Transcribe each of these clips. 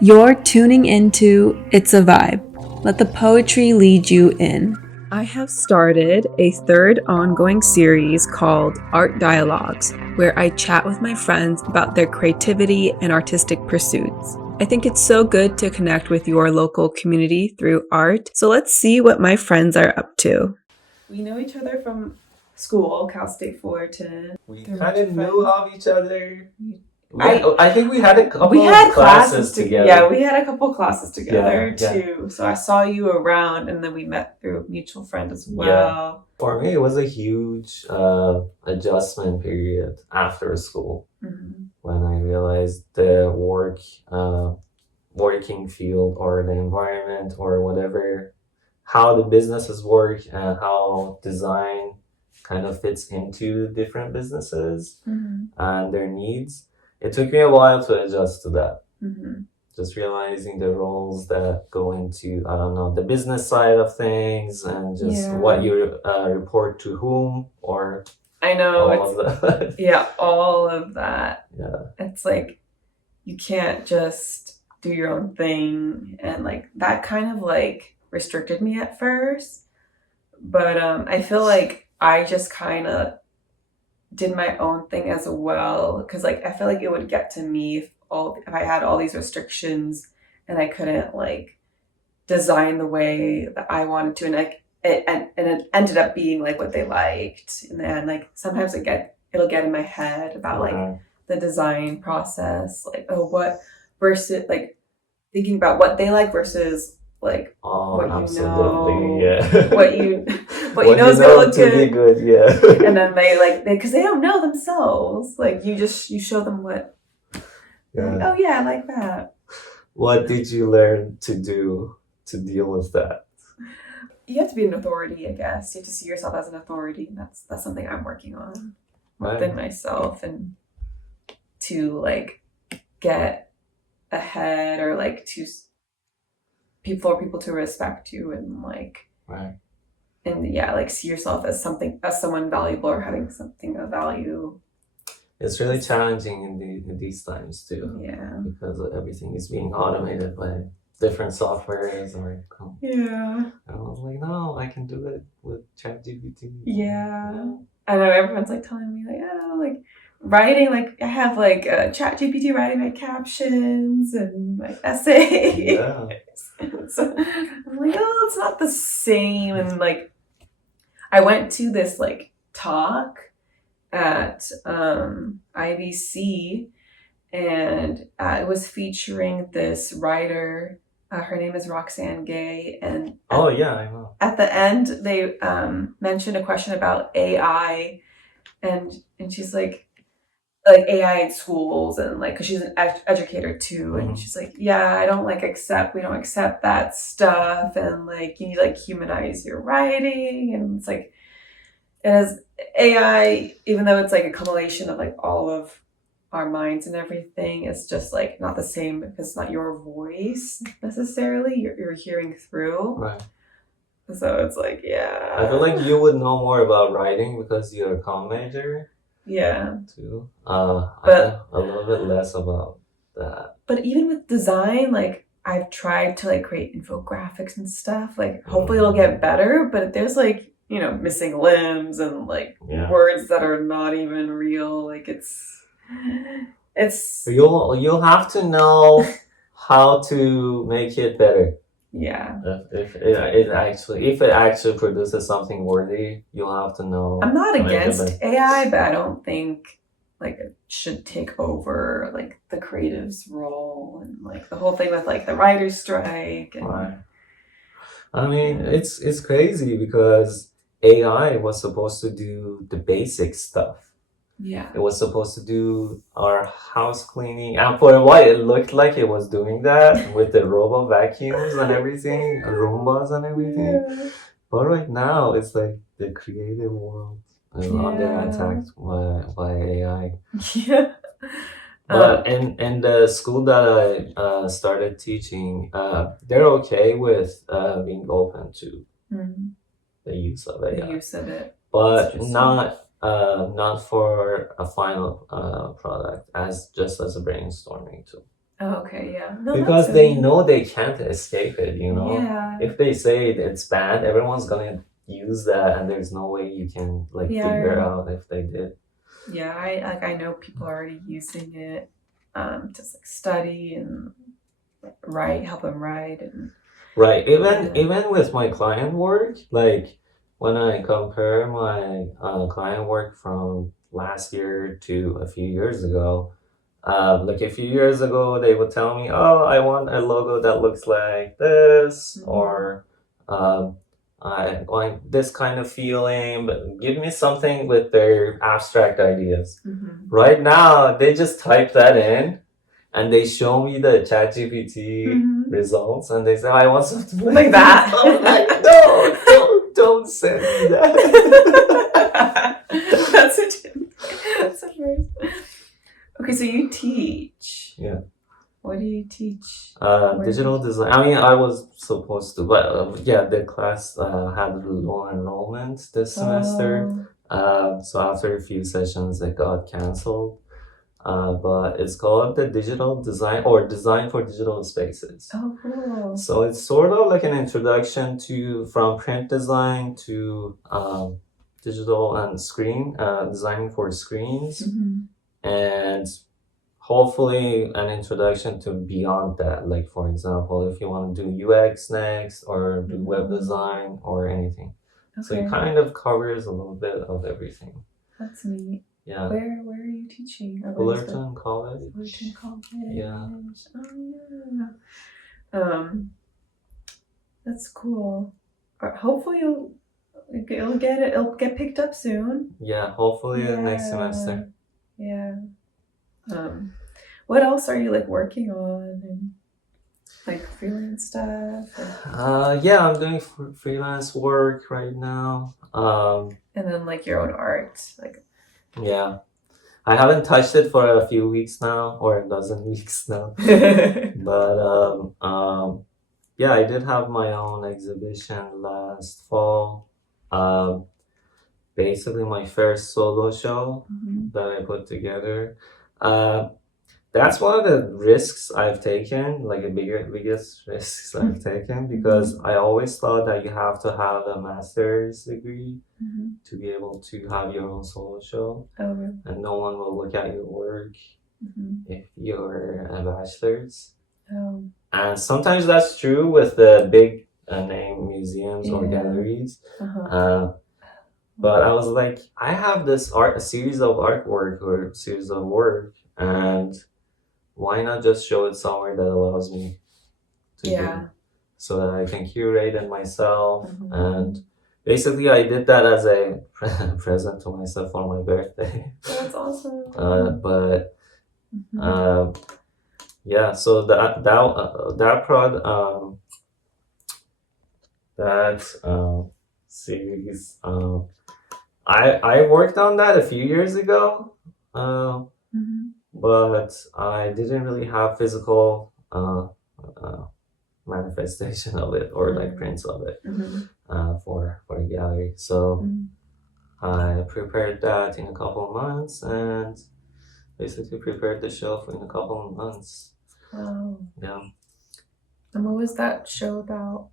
You're tuning into It's a Vibe. Let the poetry lead you in. I have started a third ongoing series called Art Dialogues, where I chat with my friends about their creativity and artistic pursuits. I think it's so good to connect with your local community through art, so let's see what my friends are up to. We know each other from school, Cal State Fullerton. We They're kind much of knew fun. of each other. I I think we had a couple we of had classes together. together. Yeah, we had a couple classes together Yeah. too. So I saw you around, and then we met through a mutual friend as Yeah. well. For me, it was a huge adjustment period after school Mhm. when I realized the working field or the environment or whatever, how the businesses work and how design kind of fits into different businesses Mhm. and their needs. It took me a while to adjust to that. Mhm. Just realizing the roles that go into, I don't know, the business side of things and just what you report to whom or I know all of that. yeah, all of that. Yeah. It's like you can't just do your own thing, and like that kind of like restricted me at first. But I feel like I just kind of did my own thing as well, because like I feel like it would get to me if I had all these restrictions and I couldn't like design the way that I wanted to, and like it ended up being like what they liked, and then like sometimes it'll get in my head about like the design process, like oh what versus like thinking about what they like versus like Oh, what you absolutely. know, Yeah. what you what you What know you is gonna know look to be good, good, yeah. and then they because they don't know themselves. Like you show them what they're like. Yeah. Oh yeah, I like that. What did you learn to do to deal with that? You have to be an authority, I guess. You have to see yourself as an authority, and that's something I'm working on Right. within myself, and to like get ahead or like to people to respect you, and like Right. and yeah, like see yourself as something as someone valuable or having something of value. It's really challenging in these times too, Yeah. because everything is being automated by different softwares. Or Yeah. I was like, no, I can do it with ChatGPT. Yeah. I know everyone's like telling me like, oh, like writing, like I have like chat GPT writing my captions and my essays. Yeah. So I'm like, oh, it's not the same. And like I went to this like talk at IVC, and it was featuring this writer. Her name is Roxanne Gay, and Oh yeah, I know. at the end they mentioned a question about AI, and she's like AI in schools, and like because she's an educator too, and she's like, yeah, I don't like accept we don't accept that stuff, and like you need to like humanize your writing, and it's like as AI, even though it's like a compilation of like all of our minds and everything, it's just like not the same because it's not your voice necessarily. You're hearing through. Right. So it's like, yeah. I feel like you would know more about writing because you're a comm major Yeah. too. I But know a little bit less about that. but even with design, like I've tried to like create infographics and stuff. Like hopefully it'll get better, but there's like, you know, missing limbs and like words that are not even real. Like it's You'll have to know how to make it better. yeah. If it actually produces something worthy, you'll have to know. I'm not to make it against better. AI, but I don't think like it should take over like the creative's role, and like the whole thing with like the writer's strike and Right. I mean, it's crazy because AI was supposed to do the basic stuff. yeah. It was supposed to do our house cleaning, and for a while it looked like it was doing that with the robot vacuums and everything, Roombas and everything. Yeah. But right now, it's like the creative world is under attack by AI. Yeah. But in the school that I started teaching, they're okay with being open to the use of AI. The use of it. But not for a final product, as just as a brainstorming tool. Oh, okay, yeah. No, because that's they good. know they can't escape it, you know? Yeah. If they say it's bad, everyone's gonna use that, and there's no way you can like figure Yeah. out if they did. Yeah, I know people are already using it to like study and write, help them write and Right. yeah. Even with my client work, like when I compare my client work from last year to a few years ago, like a few years ago, they would tell me, "Oh, I want a logo that looks like this," or "I want this kind of feeling." But give me something with their abstract ideas. Right now, they just type that in, and they show me the ChatGPT results, and they say, "I want something like that." I'm like, no, don't send me that. That's a first. Okay, so you teach. Yeah. What do you teach? Digital design. I mean, I was supposed to, but yeah, the class had low enrollment this semester. So after a few sessions, it got canceled. But it's called the digital design or design for digital spaces. Oh, cool. So it's sort of like an introduction to from print design to digital and screen designing for screens, and hopefully an introduction to beyond that. Like for example, if you want to do UX next or do web design or anything. Okay. So it kind of covers a little bit of everything. That's neat. Yeah. Where are you teaching? Fullerton College. Fullerton College. Yeah. Oh yeah. That's cool. Hopefully it'll get picked up soon. Yeah, hopefully next semester. Yeah. What else are you like working on and like freelance stuff? Yeah, I'm doing freelance work right now. And then like your own art, like. Yeah, I haven't touched it for a few weeks now, or a dozen weeks now. But yeah, I did have my own exhibition last fall. Basically my first solo show that I put together. That's one of the risks I've taken, like the biggest risks I've taken, because I always thought that you have to have a master's degree to be able to have your own solo show, and no one will look at your work if you're a bachelor's. And sometimes that's true with the big name museums or galleries. But I was like, I have this a series of artwork or a series of work, and why not just show it somewhere that allows me to do, so that I can curate it myself. And basically I did that as a present to myself for my birthday. That's awesome. Yeah, so that series, I worked on that a few years ago, but I didn't really have physical manifestation of it or like prints of it for a gallery. So I prepared that in a couple of months and basically prepared the show in a couple of months. Wow. Yeah. And what was that show about?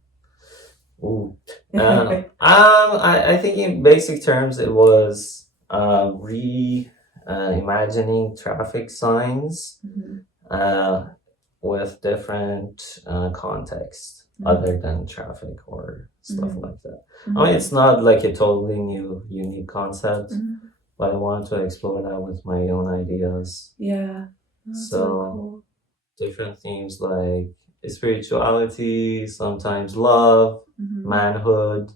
Ooh. I think in basic terms it was imagining traffic signs with different context other than traffic or stuff like that. I mean, it's not like a totally new, unique concept, but I wanted to explore that with my own ideas. Yeah. That's so cool. Different themes like spirituality, sometimes love, manhood.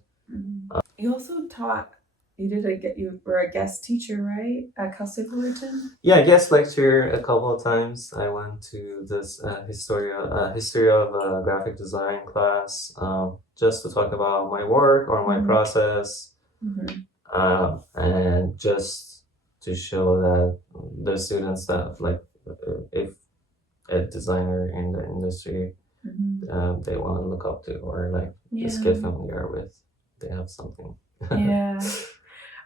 You also taught. You were a guest teacher, right, at Cal State Fullerton? Yeah, guest lecture a couple of times. I went to this history of graphic design class, just to talk about my work or my process, and just to show that the students that like if a designer in the industry they want to look up to or like just get familiar with, they have something. Yeah.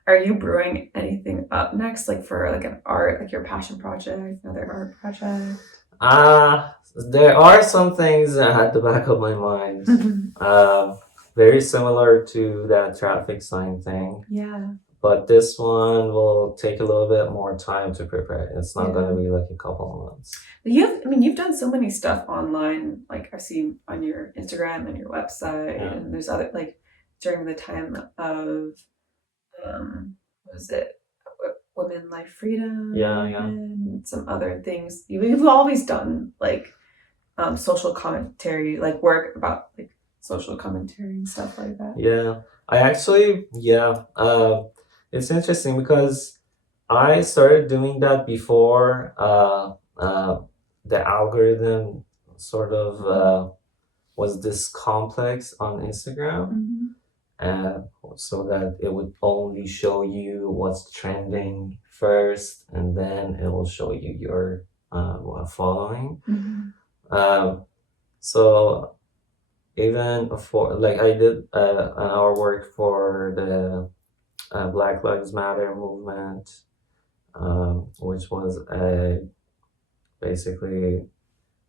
Are you brewing anything up next, like for like an art, like your passion project, another art project? There are some things at the back of my mind. Very similar to that traffic sign thing. Yeah. But this one will take a little bit more time to prepare. It's not Yeah. going to be like a couple of months. You've done so many stuff online. Like I've seen on your Instagram and your website, Yeah. and there's other like during the time of what was it? Women Life Freedom. Yeah. And some other things. You've always done like social commentary, like work about like social commentary and stuff like that. Yeah. It's interesting because I started doing that before the algorithm sort of was this complex on Instagram. So that it would only show you what's trending first, and then it will show you your following. So even for like I did an hour work for the Black Lives Matter movement, which was basically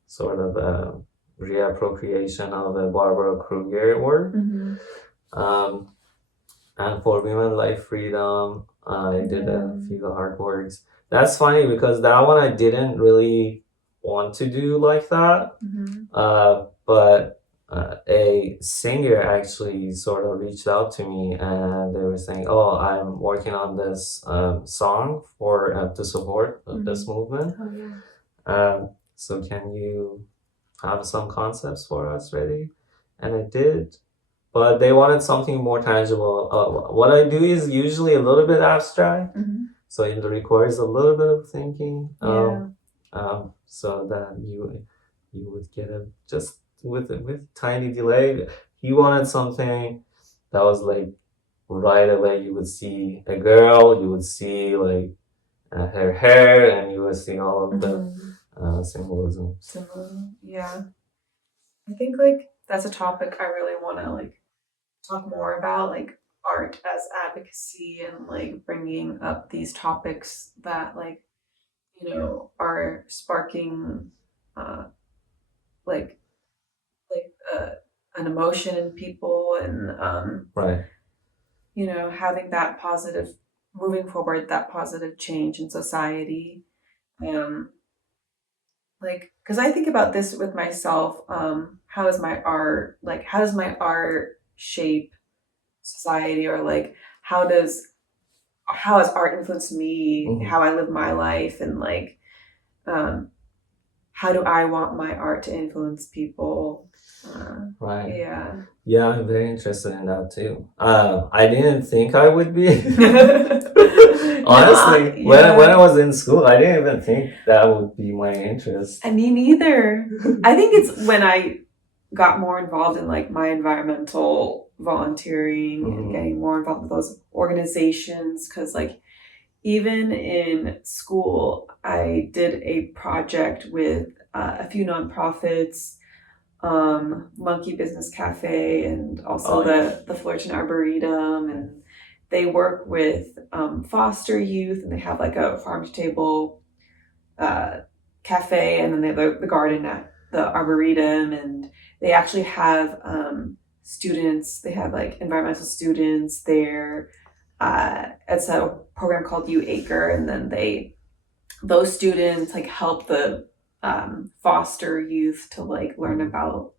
sort of a reappropriation of a Barbara Kruger work. And for Women Life Freedom, I did a few artworks. That's funny because that one I didn't really want to do like that. But a singer actually sort of reached out to me and they were saying, "Oh, I'm working on this song for to support this movement. So can you have some concepts for us ready?" And I did. But they wanted something more tangible. What I do is usually a little bit abstract, so it requires a little bit of thinking. So that you would get it just with tiny delay. He wanted something that was like right away. You would see a girl, you would see like her hair, and you would see all of the symbolism. Yeah, I think like that's a topic I really want to like talk more about, like art as advocacy and like bringing up these topics that like are sparking like an emotion in people and Right. having that positive moving forward, that positive change in society. Like because I think about this with myself, how is my art like how does my art shape society, or like how has art influenced me, how I live my life, and like how do I want my art to influence people? Right. Yeah. Yeah, I'm very interested in that too. I didn't think I would be. Honestly, when I was in school, I didn't even think that would be my interest. And me neither. I think it's when I got more involved in like my environmental volunteering and getting more involved with those organizations, because like even in school I did a project with a few nonprofits, Monkey Business Cafe and also the Fullerton Arboretum, and they work with foster youth, and they have like a farm to table cafe, and then they have the garden at the Arboretum, and they actually have students. They have like environmental students there. It's a program called U Acre, and then those students like help the foster youth to like learn about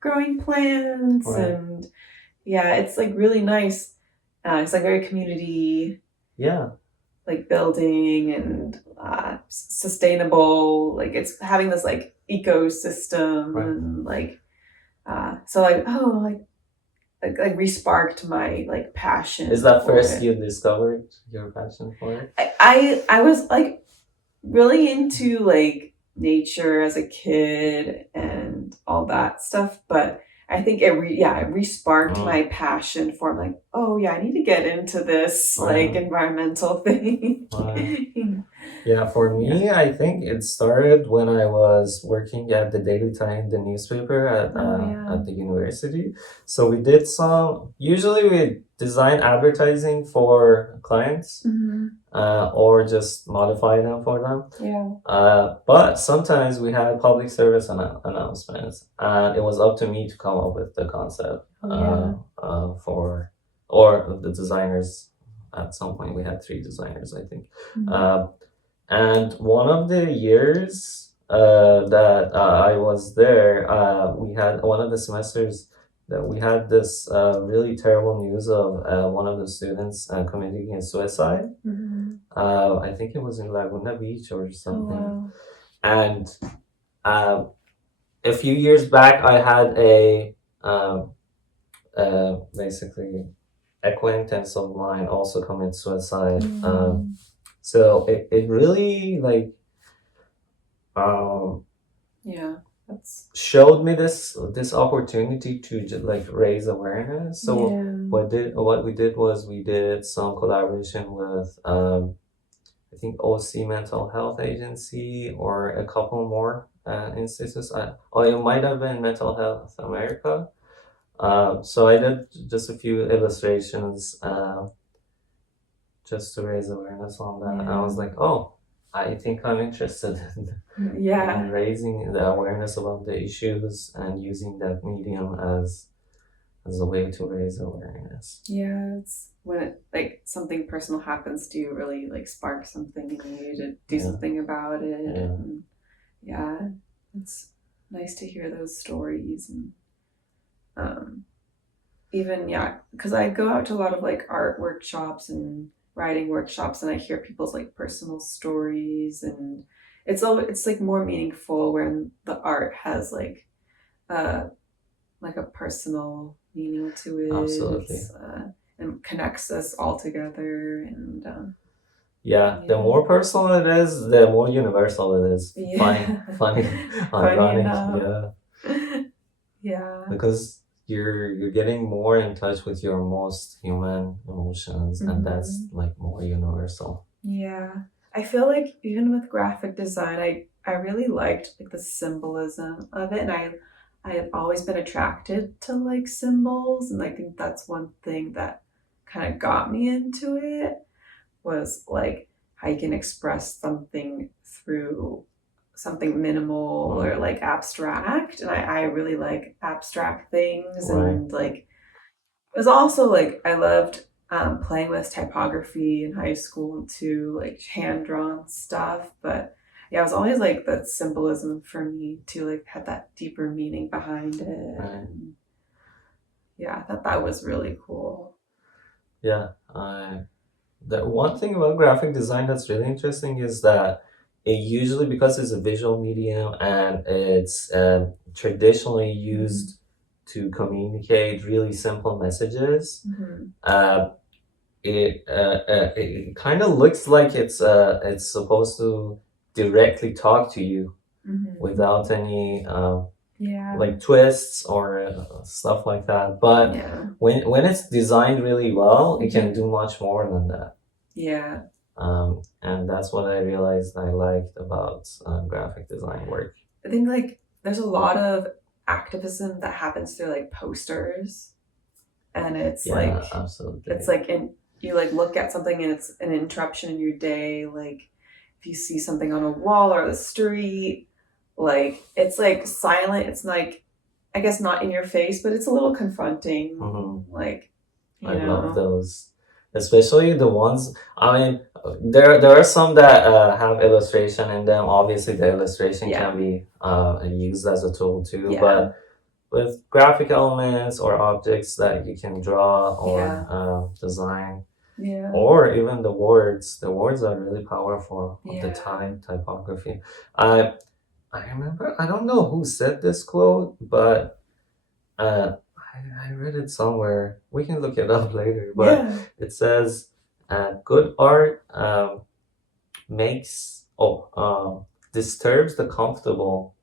growing plants. And yeah, it's like really nice. It's like very community like building and sustainable, like it's having this like ecosystem and like so like like re-sparked my like passion. Is that first you discovered your passion for it? I was like really into like nature as a kid and all that stuff, but I think it re-sparked my passion for like, oh yeah, I need to get into this like environmental thing. Yeah, for me, I think it started when I was working at the Daily Time, the newspaper at the university. So we did usually we design advertising for clients, or just modify them for them. But sometimes we had public service announcements, and it was up to me to come up with the concept for, or the designers. At some point, we had 3 designers, I think. And one of the years that I was there, we had one of the semesters that we had this really terrible news of one of the students committing suicide. I think it was in Laguna Beach or something. And a few years back, I had a basically acquaintance of mine also commit suicide. So it really like that's showed me this opportunity to just like raise awareness. So what we did was we did some collaboration with I think OC Mental Health Agency or a couple more institutes. It might have been Mental Health America. So I did just a few illustrations just to raise awareness on that. And I was like, oh, I think I'm interested in raising the awareness about the issues and using that medium as a way to raise awareness. Yeah, it's when it like something personal happens to you, really like spark something in you to do something about it. And it's nice to hear those stories. And even because I go out to a lot of like art workshops and writing workshops, and I hear people's like personal stories, and it's like more meaningful when the art has like a personal meaning to it. Absolutely. And connects us all together. And the more personal it is, the more universal it is. Funny, ironic. Because you're getting more in touch with your most human emotions, and that's like more universal. I feel like even with graphic design, I really liked like the symbolism of it, and I have always been attracted to like symbols, and I think that's one thing that kind of got me into it, was like how you can express something through something minimal or like abstract. And I really like abstract things. And like it was also like I loved playing with typography in high school too, like hand-drawn stuff. But it was always like that symbolism for me to like had that deeper meaning behind it. And I thought that was really cool. The one thing about graphic design that's really interesting is that it usually, because it's a visual medium and it's traditionally used to communicate really simple messages, it kind of looks like it's supposed to directly talk to you without any like twists or stuff like that. But when it's designed really well, it can do much more than that. And that's what I realized I liked about graphic design work. I think like there's a lot of activism that happens through like posters, and it's absolutely. It's like you like look at something and it's an interruption in your day. Like if you see something on a wall or the street, like it's like silent. It's like, I guess not in your face, but it's a little confronting. Like I love those, especially the ones. I mean, there are some that have illustration in them. Obviously, the illustration can be used as a tool too. But with graphic elements or objects that you can draw or design, or even the words are really powerful. The typography. I remember, I don't know who said this quote, but I read it somewhere. We can look it up later. But it says, "Good art disturbs the comfortable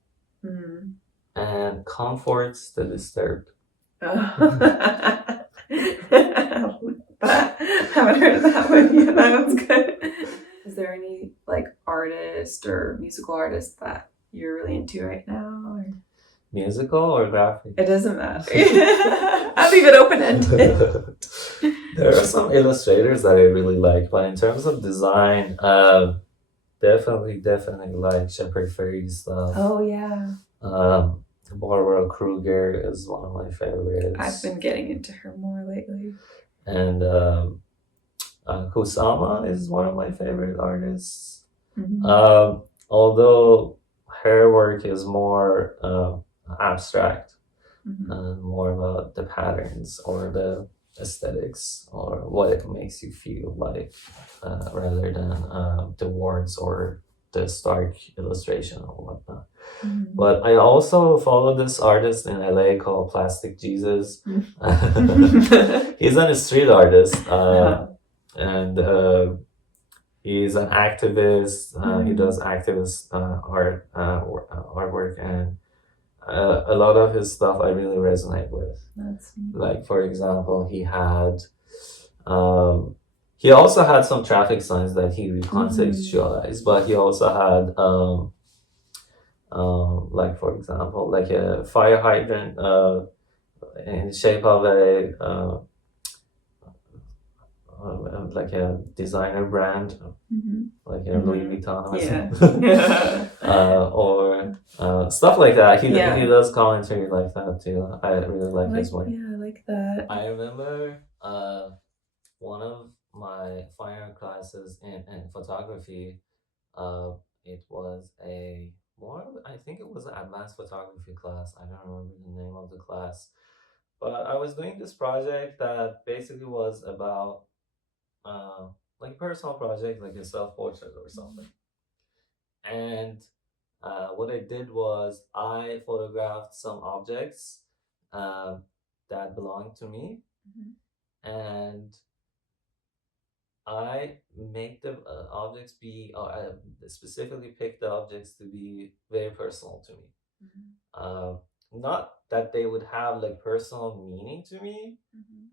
and comforts the disturbed." But I haven't heard that one yet. That one's good. Is there any like artist or musical artist that you're really into right now? Or? Musical or graphic? It doesn't matter. I'll leave it open ended. There are some illustrators that I really like, but in terms of design, definitely like Shepard Fairey's stuff. Oh yeah. Barbara Kruger is one of my favorites. I've been getting into her more lately. And Kusama is one of my favorite artists. Mm-hmm. Although her work is more abstract and more about the patterns or the aesthetics or what it makes you feel like, rather than the words or the stark illustration or whatnot. But I also follow this artist in LA called Plastic Jesus. He's a street artist, and he's an activist. He does activist artwork, and a lot of his stuff I really resonate with. That's neat. Like, for example, he also had some traffic signs that he recontextualized, but he also had like, for example, like a fire hydrant in the shape of a like a designer brand, like a Louis Vuitton or something. Or stuff like that. He does commentary like that too. I really like his work. Yeah, I like that. I remember one of my fine art classes in photography. It was I think it was an advanced photography class. I don't remember the name of the class. But I was doing this project that basically was about like a personal project, like a self-portrait or something. And what I did was I photographed some objects that belonged to me, and I make the objects be, I specifically pick the objects to be very personal to me. Not that they would have like personal meaning to me,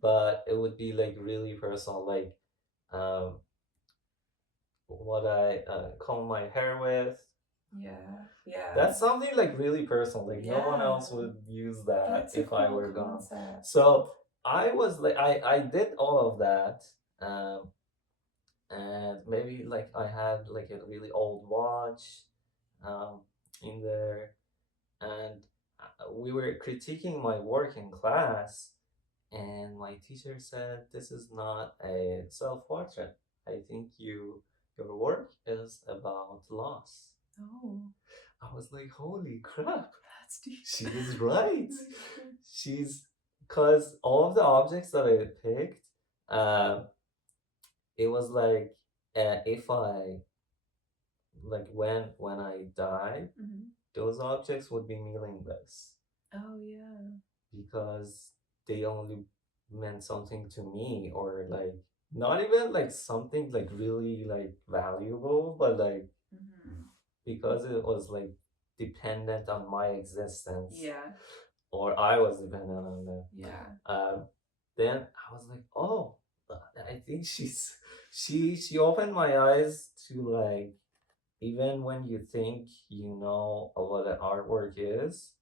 but it would be like really personal, like what I comb my hair with. Yeah. That's something like really personal. Like no one else would use that if I were gone. So I was like, I did all of that. And maybe like I had like a really old watch in there, and we were critiquing my work in class, and my teacher said, "This is not a self-portrait. I think your work is about loss." Oh. I was like, "Holy crap!" That's deep. She was right. Because all of the objects that I picked, it was like, if I like when I die, those objects would be meaningless. Oh yeah. Because they only meant something to me, or like not even like something like really like valuable, but like because it was like dependent on my existence. Yeah. Or I was dependent on them. Yeah. Then I was like, oh, I think she opened my eyes to like, even when you think you know what an artwork is,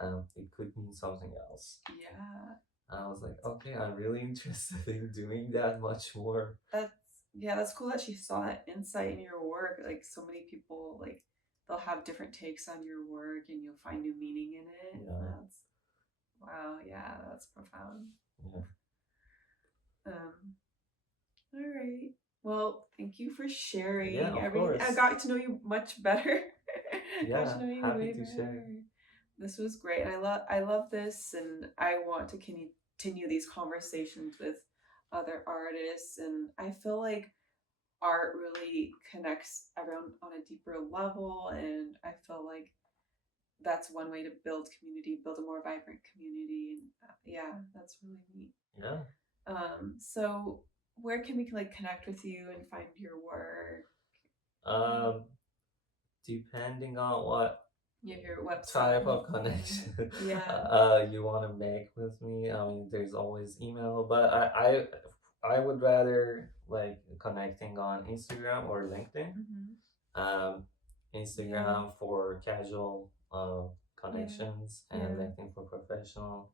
it could mean something else. Yeah. I was like, okay, I'm really interested in doing that much more. That's cool that she saw that insight in your work. Like so many people, like they'll have different takes on your work, and you'll find new meaning in it. Yeah. Wow. Yeah, that's profound. Yeah. All right. Well, thank you for sharing everything. I got to know you much better. Yeah, got to know you happy way to better. share. This was great. I love this, and I want to continue these conversations with other artists, and I feel like art really connects everyone on a deeper level, and I feel like that's one way to build community, build a more vibrant community, and yeah, that's really neat. Yeah. So where can we like connect with you and find your work? Depending on what You have your website. type of connection Yeah. you want to make with me. I mean, there's always email, but I would rather like connecting on Instagram or LinkedIn. Mm-hmm. Um, Yeah. Instagram for casual Yeah. connections and Yeah. LinkedIn for professional.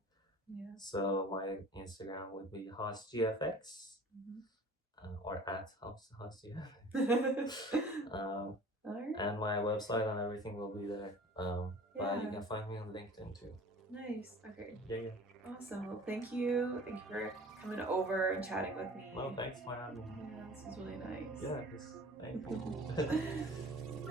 Yeah. So my Instagram would be HossGFX Mm-hmm. or at HossGFX. All right. And my website and everything will be there. But you Yeah. can find me on LinkedIn too. Nice. Okay. Yeah, yeah. Awesome. Well, thank you. Thank you for coming over and chatting with No, me. thanks for having me. Yeah, this was really nice. Yeah, thank you.